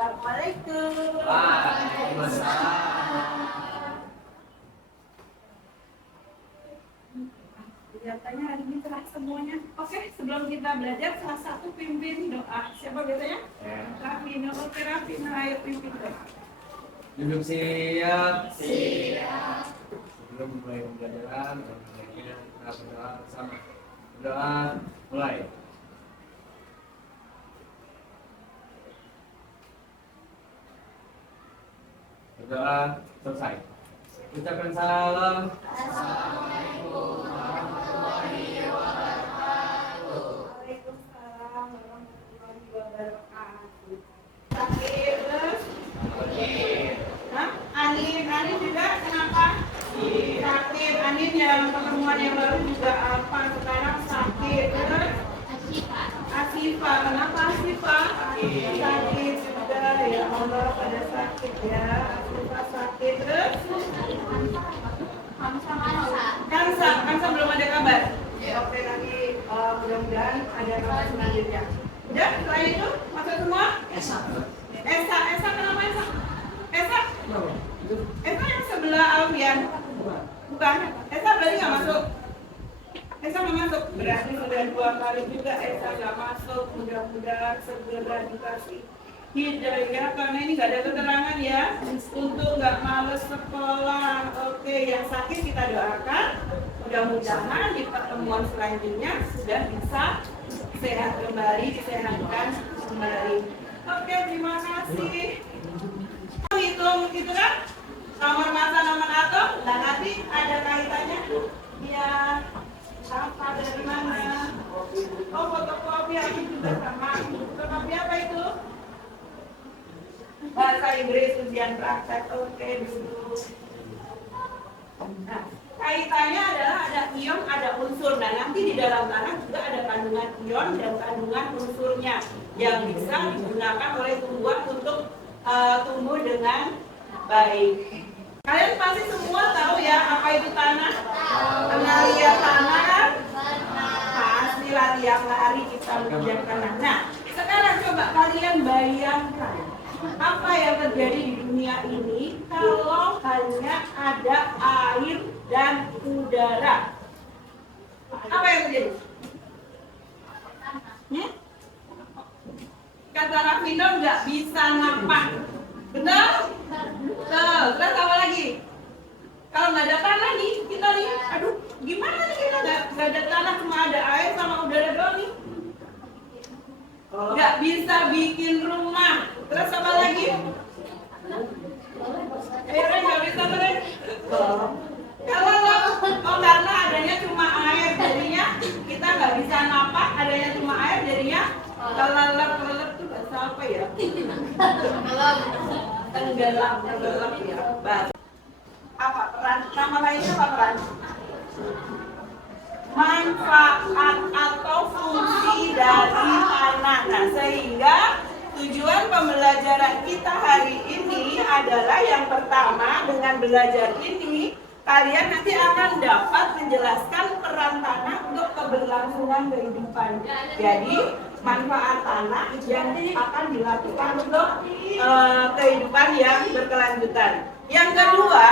Assalamualaikum. Waalaikumsalam. Kelihatannya hari ini cerah semuanya. Oke, sebelum kita belajar, salah satu pimpin doa. Siapa biasanya? Rafina. Oke, Rafina, ayo pimpin doa. Duduk siap. Siap. Sebelum mulai pembelajaran, kita berdoa bersama. Berdoa mulai. Berdoa selesai. Ucapkan salam. Assalamualaikum warahmatullahi wabarakatuh. Waalaikumsalam warahmatullahi wabarakatuh. Sakit terus? Hah? Anin juga kenapa? Sakit. Anin yang pertemuan yang baru juga apa? Sekarang sakit. Terus? Asifah. Kenapa Asifah? Sakit juga. Ya Allah, pada sakit ya. Asifah sakit. Terus? Kansa belum ada kabar. Oke, nanti mudah-mudahan ada kabar selanjutnya. Udah, selain itu masuk semua? Esa kenapa Esa? Esa yang sebelah Alfian? Bukan. Esa berarti nggak masuk? Esa nggak masuk? Berarti sudah 2 kali juga Esa nggak masuk. Mudah-mudahan segera dikasih hidayah, karena ini nggak ada keterangan ya, untuk nggak males sekolah. Oke, yang sakit kita doakan mudah-mudahan di pertemuan selanjutnya sudah bisa sehat kembali, disehatkan kembali. Oke, terima kasih. Hitung gitu kan, nomor masa, nomor atom, dan nanti ada kaitannya. Ya, apa dari mana? Oh, fotokopi aku juga sama. Fotokopi apa itu? Bahasa Inggris ujian praktek. Oke, dulu. Nah, kaitannya adalah ada ion, ada unsur. Nah, nanti di dalam tanah juga ada kandungan ion dan kandungan unsurnya yang bisa digunakan oleh tumbuhan untuk tumbuh dengan baik. Kalian pasti semua tahu ya apa itu tanah? Pernah lihat tanah kan? Pasti latihan lari kita mengejar tanah. Nah, sekarang coba kalian bayangkan apa yang terjadi di dunia ini kalau hanya ada air dan udara. Apa yang terjadi? Kata Rafino nggak bisa napak. Benar? Betul. Terus apa lagi? Kalau nggak ada tanah nih, kita nih, aduh, gimana nih kita nggak ada tanah, cuma ada air sama udara doang nih. Nggak bisa bikin rumah. Terus apa lagi? Nggak bisa bener. Kalau karena adanya cuma air, jadinya kita nggak bisa napak. Adanya cuma air, jadinya kelelep tuh bahasa apa ya? Tenggelam ya. Apa peran? Nama lainnya apa peran? Manfaat atau fungsi dari tanah. Nah, sehingga tujuan pembelajaran kita hari ini adalah yang pertama, dengan belajar ini kalian nanti akan dapat menjelaskan peran tanah untuk keberlangsungan kehidupan. Jadi manfaat tanah yang akan dilakukan untuk kehidupan yang berkelanjutan. Yang kedua,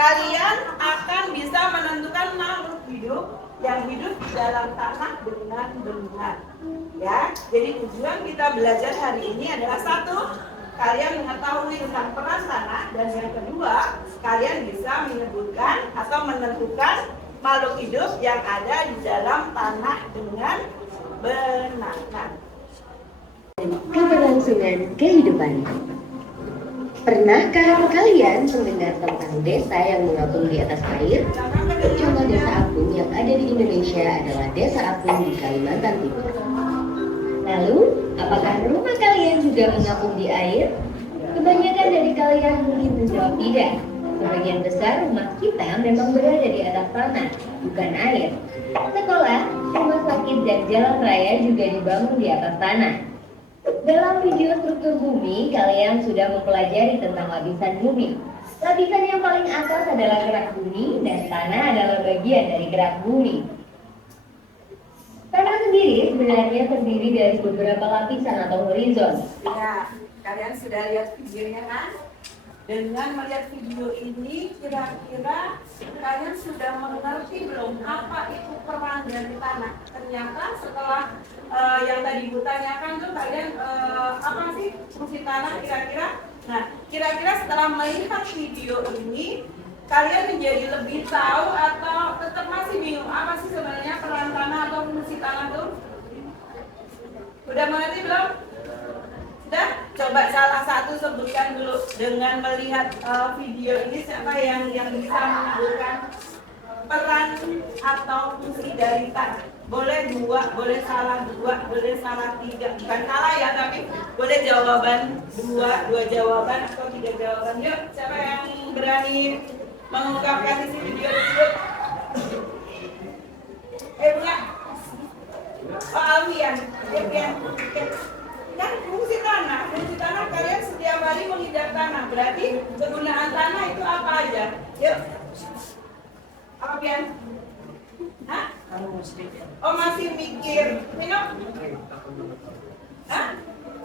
kalian akan bisa menentukan makhluk hidup yang hidup di dalam tanah dengan benar. Ya, jadi tujuan kita belajar hari ini adalah satu, kalian mengetahui tentang peran tanah, dan yang kedua, kalian bisa menyebutkan atau menentukan makhluk hidup yang ada di dalam tanah dengan benar. Keberlangsungan kehidupan. Pernahkah kalian mendengar tentang desa yang mengapung di atas air? Contoh desa apung yang ada di Indonesia adalah desa apung di Kalimantan Timur. Lalu, apakah rumah kalian juga mengapung di air? Kebanyakan dari kalian mungkin menjawab tidak. Sebagian besar rumah kita memang berada di atas tanah, bukan air. Sekolah, rumah sakit, dan jalan raya juga dibangun di atas tanah. Dalam video struktur bumi, kalian sudah mempelajari tentang lapisan bumi. Lapisan yang paling atas adalah gerak bumi, dan tanah adalah bagian dari gerak bumi. Tanah sendiri sebenarnya terdiri dari beberapa lapisan atau horizon. Ya, Kalian sudah lihat videonya kan? Dengan melihat video ini, kira-kira kalian sudah mengerti belum apa itu peran dari tanah? Ternyata setelah yang tadi Ibu tanyakan tuh kalian apa sih fungsi tanah kira-kira? Nah, kira-kira setelah melihat video ini, kalian menjadi lebih tahu atau tetap masih bingung apa sih sebenarnya peran tanah atau fungsi tanah tuh? Udah mengerti belum? Sudah? Coba salah satu sebutkan dulu dengan melihat video ini siapa yang bisa menyebutkan peran atau fungsi dari tanah. Boleh dua, boleh salah dua, boleh salah tiga. Bukan salah ya, tapi boleh jawaban dua jawaban atau tiga jawaban. Yuk, siapa yang berani mengungkapkan isi video tersebut? Enggak. Oh, Alfian. Kan fungsi tanah kalian setiap hari mengidap tanah. Berarti kegunaan tanah itu apa aja? Yuk. Apa Pian? Hah? Oh, masih mikir. Minum? Hah?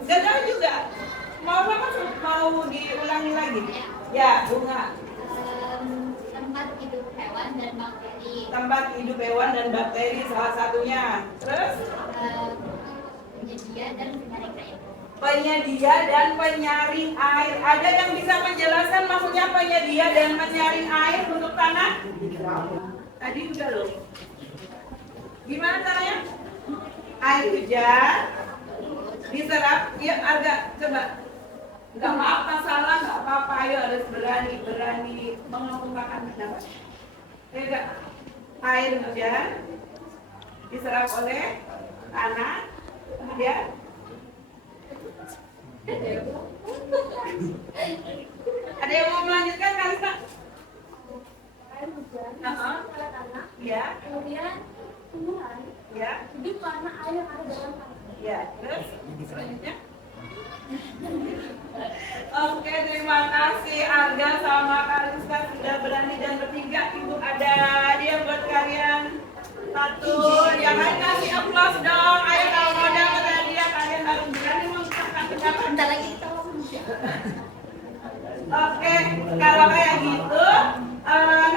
Gak tahu juga. Mau apa? Mau diulangi lagi? Ya, Bunga. Tempat hidup hewan dan bakteri. Tempat hidup hewan dan bakteri salah satunya. Terus? Penyedia dan penyaring air. Penyedia dan penyaring air. Ada yang bisa menjelaskan maksudnya penyedia dan penyaring air untuk tanah? Tadi udah loh. Gimana caranya? Air hujan diserap, ya agak coba. Nggak apa-apa salah, nggak apa-apa. Ayo harus berani mengungkapkan pendapat. Enggak. Air hujan diserap oleh tanah, kemudian ada yang mau melanjutkan kan, Kak? Air hujan oleh tanah. Ya, Kemudian tumbuhan ya, hidup karena air yang ada dalam tanah. ya. Terus selanjutnya. Oke, terima kasih Arga sama Kariska sudah berani dan bertiga. Ibu ada hadiah buat kalian. Satu, yang lain kasih aplaus dong. Ayo kalau mau dapat hadiah kalian harus berani mengungkapkan pendapat. Bentar lagi kita Oke, kalau kayak gitu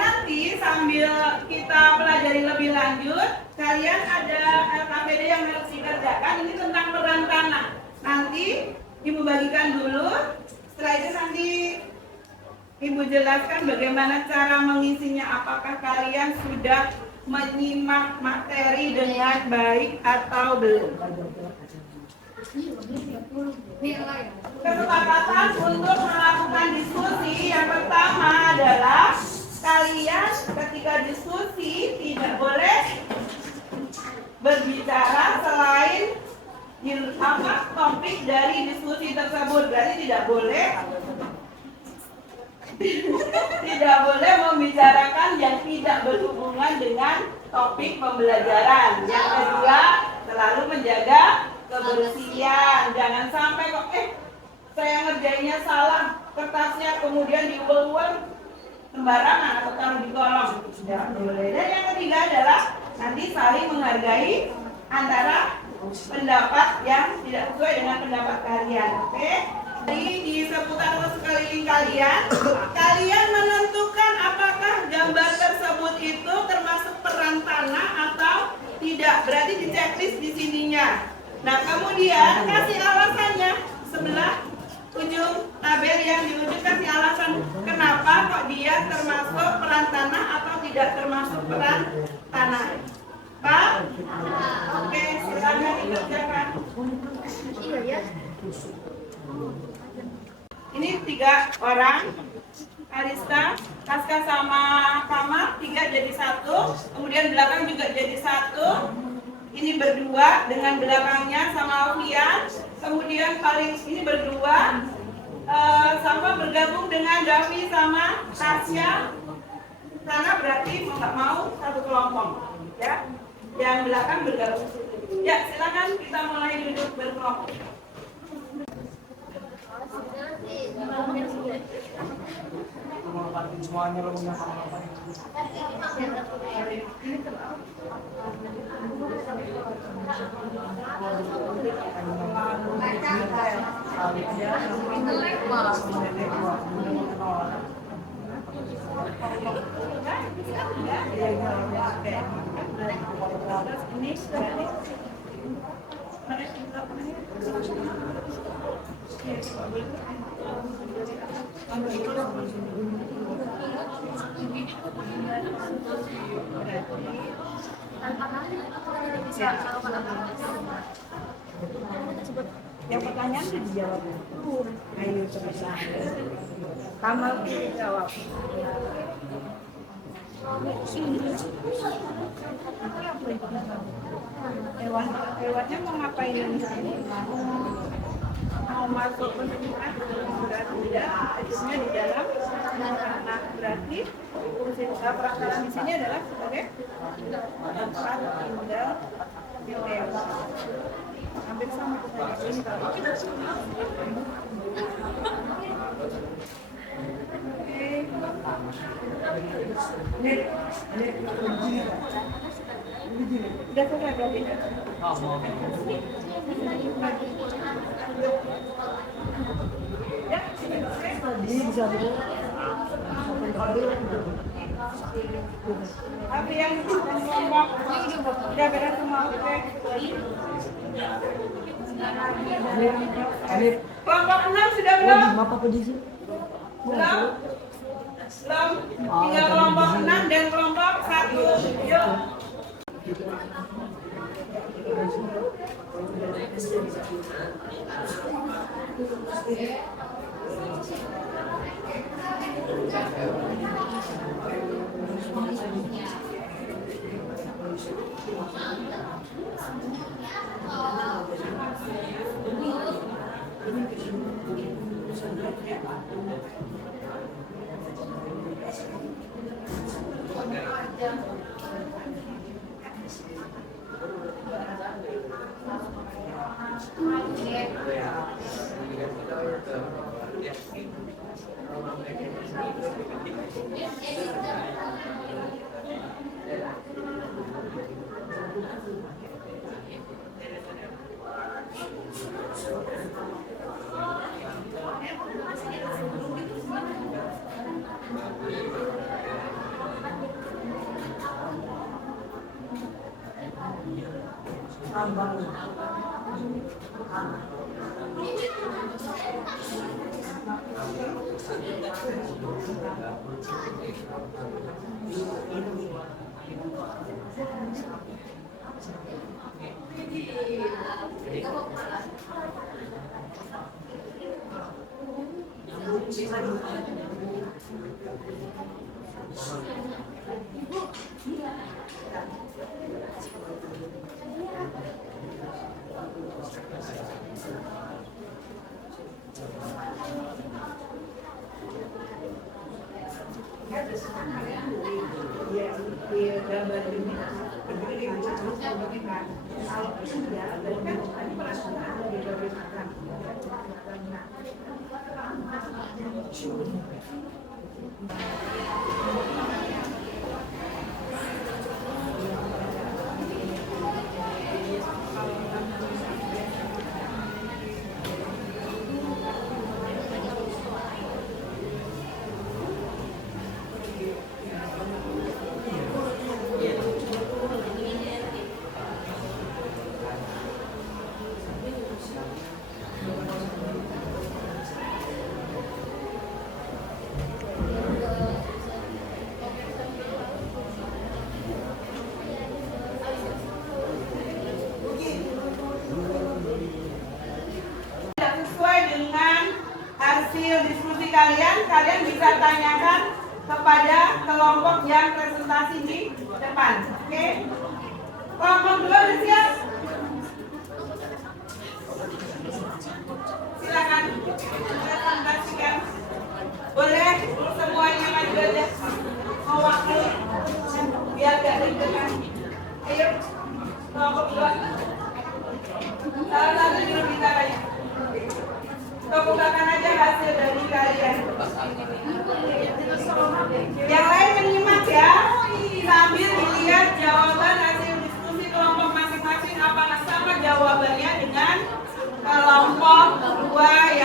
nanti sambil kita pelajari lebih lanjut, kalian ada LKPD yang harus dikerjakan. Ini tentang peran tanah. Nanti Ibu bagikan dulu. Setelah itu nanti Ibu jelaskan bagaimana cara mengisinya. Apakah kalian sudah menyimak materi dengan baik atau belum? Kesepakatan untuk melakukan diskusi yang pertama adalah kalian ketika diskusi tidak boleh berbicara selain topik dari diskusi tersebut. Berarti tidak boleh membicarakan yang tidak berhubungan dengan topik pembelajaran. Yang kedua, selalu menjaga kebersihan. Jangan sampai kok saya ngerjainnya salah, kertasnya kemudian diulang-ulang sembarangan atau taruh di kolong. Jangan boleh. Dan yang ketiga adalah nanti saling menghargai antara pendapat yang tidak sesuai dengan pendapat kalian. Oke? Jadi di seputar sekeliling kalian menentukan apakah gambar tersebut itu termasuk peran tanah atau tidak. Berarti di checklist di sininya. Nah, kemudian kasih alasannya sebelah ujung tabel yang di ujung, kasih alasan kenapa kok dia termasuk peran tanah atau tidak termasuk peran tanah. Pak? Oke, silakan dikerjakan. Ini 3 orang, Arista, Kaska sama Kama, 3 jadi 1, kemudian belakang juga jadi 1. Ini berdua dengan belakangnya sama Alfian, kemudian paling ini berdua sama bergabung dengan Davi sama Tasya. Sana berarti mau nggak mau satu kelompok, ya. Yang belakang bergabung. Ya, silakan kita mulai duduk berkelompok. Semuanya lo punya Baca. Ini berarti yang pertanyaan sudah dijawab. Ayo coba. Kamal jawab. Hewannya mau ngapain di sini? Mau masuk ke sungai? Berarti tidak. Itu di dalam. Nah, berarti perantaraan di sini adalah sebagai tempat tinggal hewan. Hampir sama dengan ini kalau udah selesai berarti. Ya, tapi yang kelompok udah beres semua, oke. Kelompok 6 sudah belum? Belum? Belum? Tinggal kelompok 6 dan kelompok 1. Yuk. Kalian bisa tanyakan kepada kelompok yang presentasi di depan. Oke? Kelompok 2 udah siap? Silakan presentasikan. Boleh semuanya maju aja. Mewakili biar gak deg-degan. Ayo, kelompok 2. Salah satu juru bicaranya. Bukakan aja hasil dari kalian. Yang lain menyimak ya, sambil dilihat jawaban hasil diskusi kelompok masing-masing apakah sama jawabannya dengan kelompok 2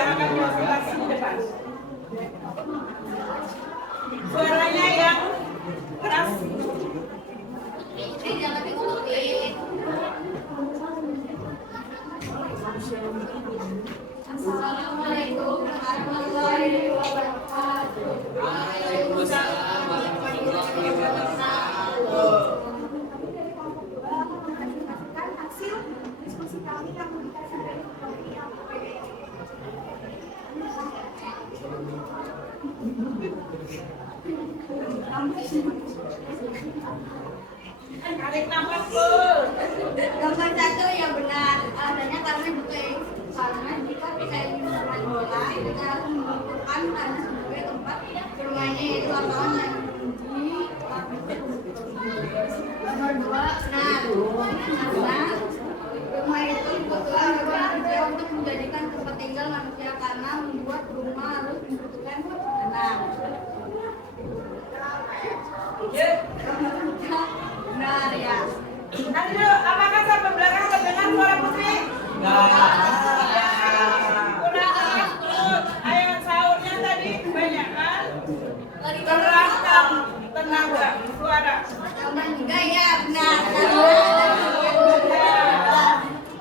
Assalamualaikum warahmatullahi wabarakatuh. Waalaikumsalam warahmatullahi wabarakatuh. Menyaksikan hasil diskusi kami yang dikasih dari Tarik nafas full. Gambar satu yang benar, alasannya karena jika kita ingin bermain bola, kita harus membutuhkan tanah sebagai tempat bermainnya, yaitu lapangan yang tinggi. Nomor dua, benar, karena rumah itu kebetulan berbeda untuk menjadikan tempat tinggal manusia, karena membuat rumah harus membutuhkan tanah. Benar ya. Nanti dulu, apakah sampai belakang terdengar suara Putri? Udah keras terus. Ayo sahurnya tadi banyak kan? Terangkan tenaga suara. Nomor tiga ya, benar.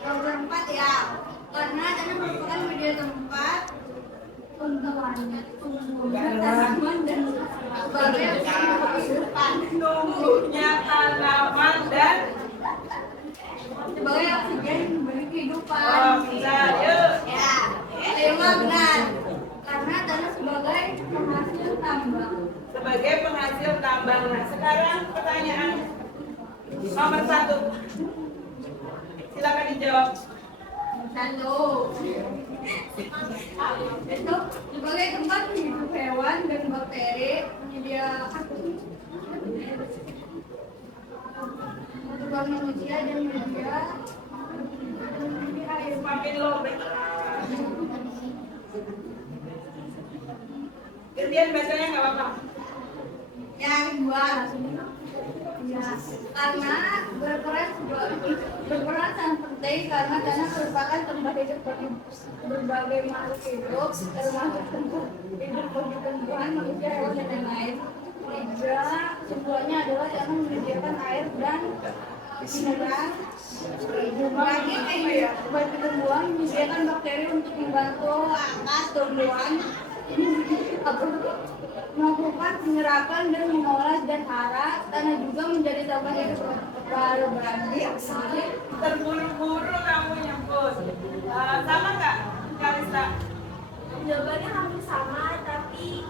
Nomor empat ya, karena tanah merupakan media tempat tanaman dan sebagai kehidupan. Tumbuhnya tanaman dan Sebagai oksigen yang memberi kehidupan. oh, bisa, yuk. Ya, kelima benar. Karena tanah sebagai penghasil tambang. Sebagai penghasil tambang. Nah, sekarang pertanyaan nomor 1. Silakan dijawab. Satu. Itu sebagai tempat hidup hewan dan bakteri, penyedia kehidupan manusia dan media air. Semakin lobek. Gantian bacanya nggak apa-apa. Yang kedua, ya, karena berperan sangat penting karena tanah merupakan tempat hidup bagi berbagai makhluk hidup, termasuk tempat hidup bagi tumbuhan, manusia, hewan dan lain-lain. Tiga, keduanya adalah tanah menyediakan air dan mineral. Bagi bagi tumbuhan menyediakan bakteri untuk membantu atas tumbuhan. Melakukan penyerapan dan mengolah zat hara. Tanah juga menjadi tempat hidup berbagi aksi. Terburu-buru kamu nyebut. Sama nggak, Kalista? Jawabannya hampir sama, tapi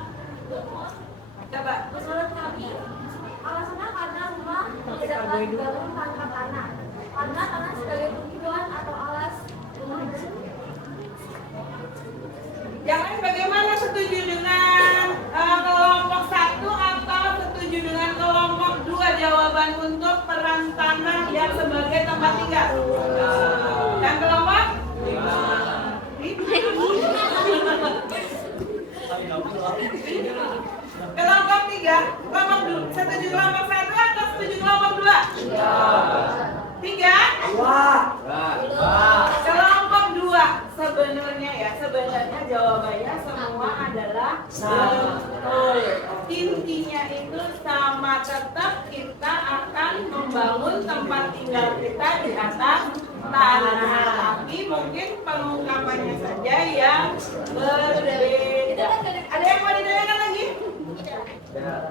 Coba. menurut kami alasannya karena rumah tidak dapat dibangun tanpa tanah. Karena tanah sebagai tumpuan atau alas rumah. Yang lain bagaimana, setuju dengan kelompok 1 atau setuju dengan kelompok 2 jawaban untuk peran tanah yang sebagai tempat tinggal? Dan kelompok? Kelompok 3, kelompok 2, setuju kelompok 1 atau setuju kelompok 2? 3? Kelompok 2 sebenarnya jawabannya semua adalah betul. Intinya itu sama, tetap kita akan membangun tempat tinggal kita di atas tanah, tapi mungkin pengungkapannya saja yang berbeda. Ada yang mau ditanyakan lagi?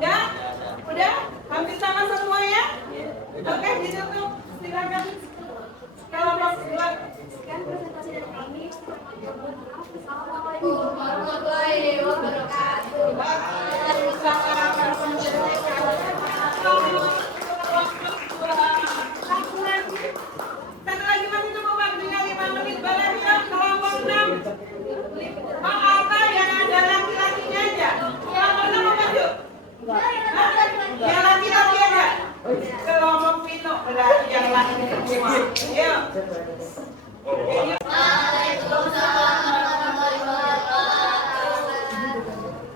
Ya? Udah? Hampir sama semua ya? Oke, ditutup. Silakan. Kelompok 2. Sekian presentasi dari kami. Assalamualaikum warahmatullahi wabarakatuh. Satu lagi masih cukup waktunya 5 menit. Boleh ya, kelompok 6. Pak Alta yang ada laki-lakinya aja. Kelompok 6 mau maju? Yang laki-laki aja. Kelompok Pino berarti yang laki semua. Ayo.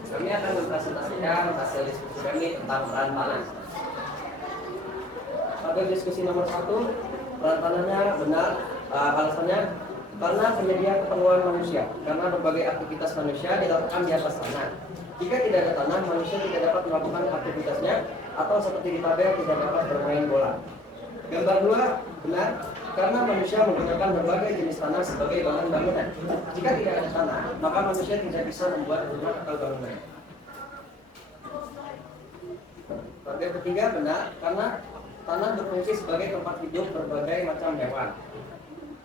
Kami akan mempresentasikan hasil diskusi kami tentang peran tanah. Pada diskusi nomor 1, peran tanahnya benar. Alasannya karena penyedia keperluan manusia. Karena berbagai aktivitas manusia dilakukan di atas tanah. Jika tidak ada tanah, manusia tidak dapat melakukan aktivitasnya, atau seperti di tabel tidak dapat bermain bola. Gambar 2 benar. karena manusia menggunakan berbagai jenis tanah sebagai bahan bangunan. Jika tidak ada tanah, maka manusia tidak bisa membuat rumah atau bangunan. Bagian ketiga benar, karena tanah berfungsi sebagai tempat hidup berbagai macam hewan.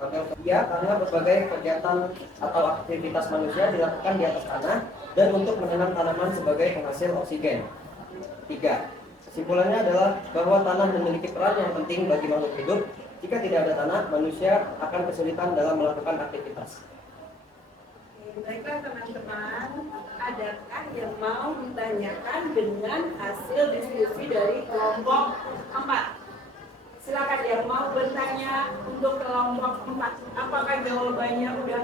Bagian ketiga, karena berbagai kegiatan atau aktivitas manusia dilakukan di atas tanah dan untuk menanam tanaman sebagai penghasil oksigen. 3. Kesimpulannya adalah bahwa tanah memiliki peran yang penting bagi makhluk hidup. Jika tidak ada tanah, manusia akan kesulitan dalam melakukan aktivitas. Baiklah teman-teman, adakah yang mau ditanyakan dengan hasil diskusi dari kelompok 4? Silakan yang mau bertanya untuk kelompok 4. Apakah jawabannya udah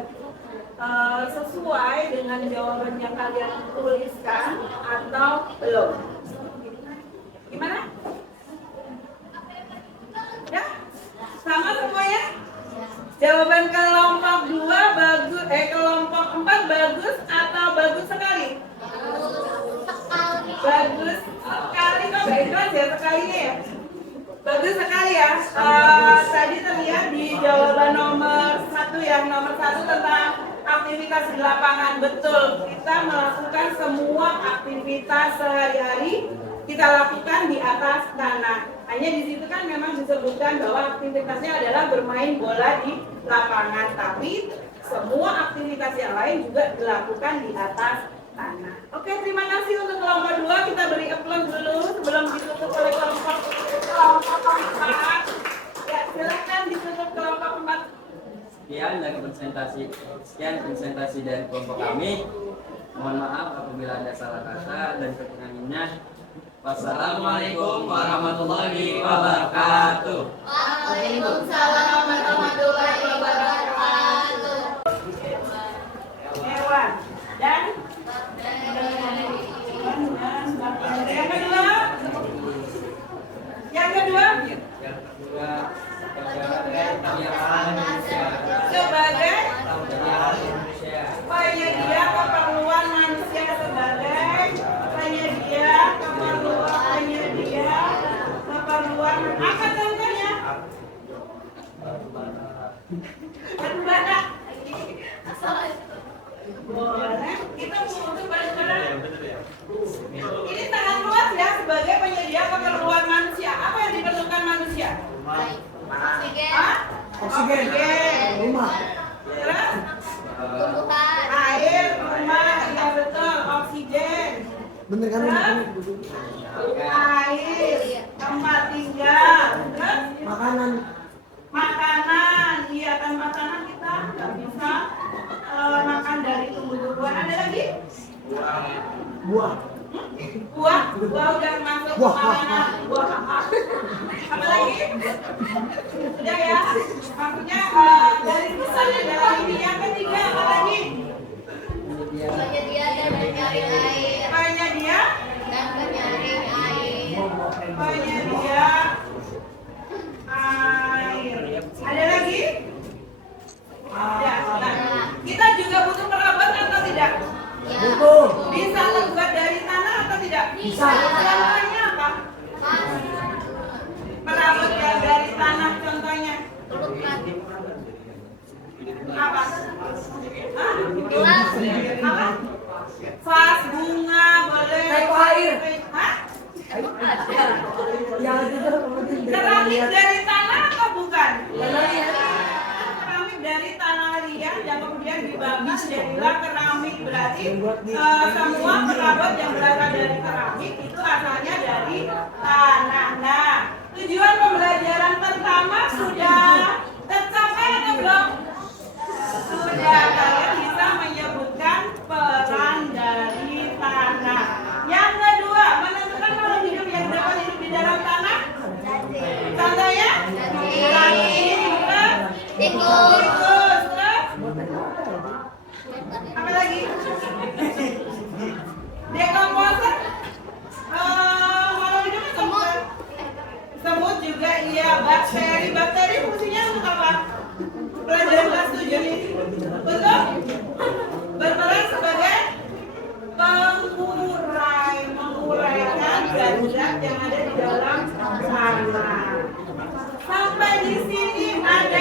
sesuai dengan jawaban yang kalian tuliskan atau belum? Gimana? Ya? Sama semuanya? Jawaban kelompok 2 bagus, kelompok 4 bagus atau bagus sekali? Bagus sekali, kok gak ikhlas ya sekalinya ya? Bagus sekali ya. Tadi terlihat di jawaban nomor 1 ya, nomor 1 tentang aktivitas di lapangan. Betul, kita melakukan semua aktivitas sehari-hari kita lakukan di atas tanah. Hanya di situ kan memang disebutkan bahwa aktivitasnya adalah bermain bola di lapangan, tapi semua aktivitas yang lain juga dilakukan di atas tanah. Oke, terima kasih untuk kelompok 2. Kita beri applause dulu sebelum ditutup oleh kelompok 4. Ya, silakan ditutup kelompok 4. Sekian presentasi dari kelompok kami. Mohon maaf apabila ada salah kata dan kekurangannya. Wassalamualaikum warahmatullahi wabarakatuh. Waalaikumsalam warahmatullahi wabarakatuh. Hewan dan yang kedua sebagai penyedia keperluan manusia, sebagai penyedia keperluan apa contohnya? Batu-bata. Boleh. Kita untuk batu-bata. Ini sangat luas ya, sebagai penyedia keperluan manusia. Apa yang diperlukan manusia? Oksigen. Rumah. Terus? Air, rumah, ya betul, oksigen. Bener kan? Terus? Air, tempat tinggal. Terus? Makanan, iya kan, makanan kita nggak bisa makan dari tumbuh-tumbuhan. Ada lagi? Buah udah masuk makanan. Buah apa lagi? Sudah ya, maksudnya dari misalnya dalam ini yang ketiga apa lagi? Penyedia dan penyaring air. Penyedia Dan penyaring air. penyedia air. Ada lagi? Ya, nah, kita juga butuh perabot atau tidak? Bisa terbuat dari tanah atau tidak? Bisa. Contohnya apa? Perabot yang dari tanah contohnya? Apa? Gelas. Apa? Vas, bunga, boleh. Air. Hah? Yang itu Keramik dari tanah atau bukan? Keramik dari tanah liat yang kemudian dibakar jadilah keramik. Berarti semua perabot yang berasal dari keramik itu asalnya dari tanah. Nah, tujuan pembelajaran pertama sudah tercapai atau belum? Sudah. Kalian bisa menyebutkan peran dari tanah. Yang kedua, menentukan makhluk hidup yang dapat hidup di dalam tanah. Contohnya? Tikus. Apa lagi? Dekomposer. Makhluk hidup semut. Semut juga iya. Bakteri fungsinya untuk apa? Pelajaran kelas 7 ini. Betul? Berperan sebagai menguraikan zat-zat yang ada di dalam tanah. Sampai di sini ada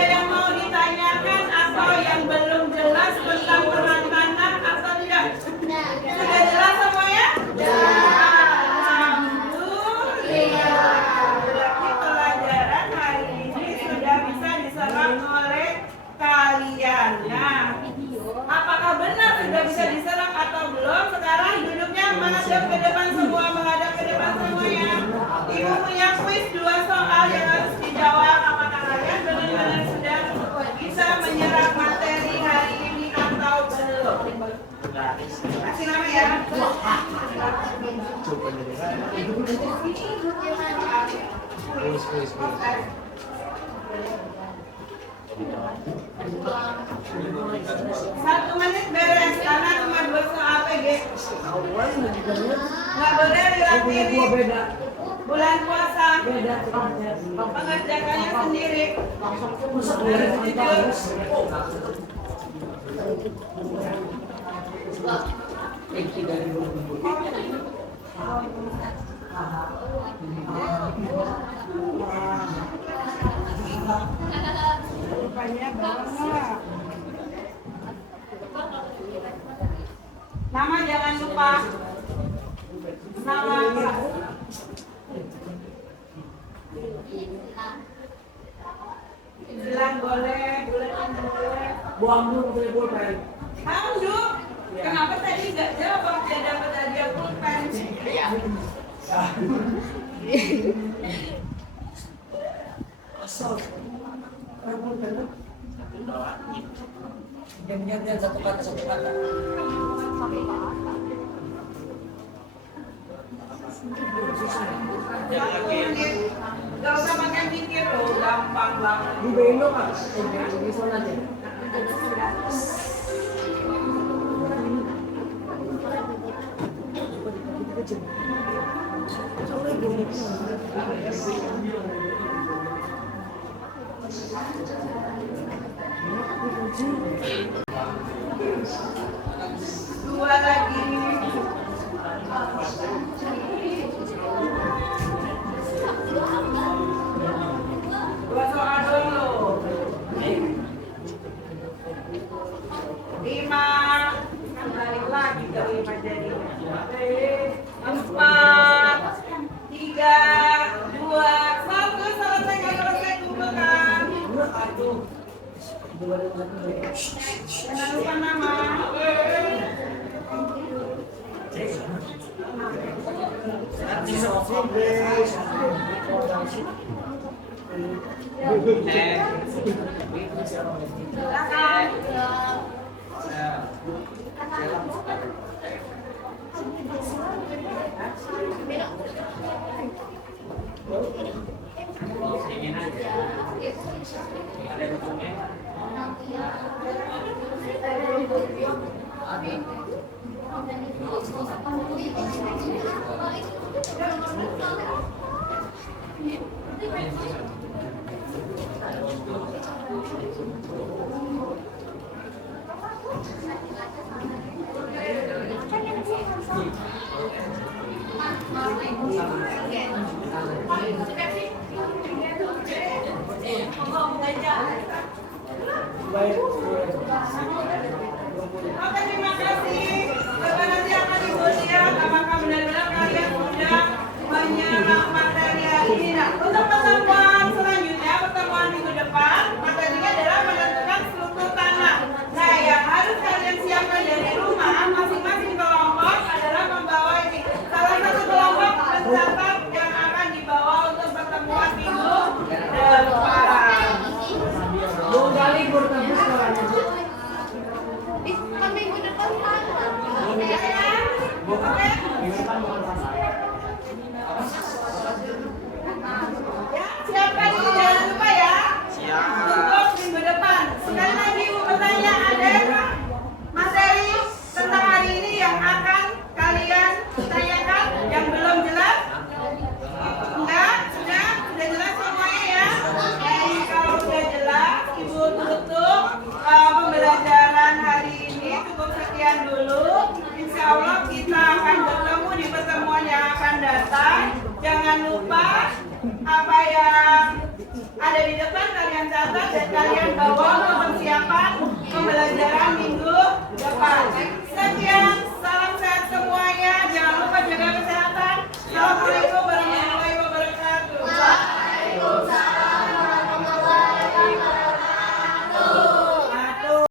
menghadap ke depan semua, menghadap ke depan semua ya. Ibu punya kuis 2 soal yang harus dijawab. Apakah kalian benar-benar sudah bisa menyerap materi hari ini atau belum? Kasih nama ya. Satu menit beres karena cuma 2 soal PG. Nggak boleh dilatih. Bulan puasa. Mengerjakannya sendiri. Nama jangan lupa. Nama bilang boleh, buletin boleh. Buang dulu boleh pulpen. Hamdu, kenapa tadi nggak jawab? Dia dapat hadiah pulpen. Diam satu kata. Gak usah makan mikir loh, gampang banget. Di belok kan? Di sana aja. Dua lagi. Dua soal dulu. 5. Balik lagi ke 5 jadi. 4, 3, 2, 1. Selesai nggak selesai kumpulkan. Jangan lupa nama. Silakan. Oke, terima kasih. Bapak nanti akan diujian apakah benar-benar kalian sudah menyerap materi hari ini. Nah, untuk pertemuan selanjutnya, pertemuan minggu depan, materinya adalah menentukan struktur tanah. Nah, yang harus kalian siapkan dari rumah, masing-masing kelompok adalah membawa ini. Salah satu kelompok mencatat yang akan dibawa untuk pertemuan minggu depan. Minggu depan Ya, siapkan ini jangan lupa ya. Untuk minggu depan. Sekali lagi Ibu bertanya, ada materi tentang hari ini yang akan kalian tanyakan yang belum jelas? Enggak? Sudah jelas semuanya ya? Jadi kalau sudah jelas, Ibu tutup pembelajaran hari ini. Cukup sekian dulu. Insya Allah kita akan bertemu di pertemuan yang akan datang. Jangan lupa apa yang ada di depan kalian catat dan kalian bawa untuk persiapan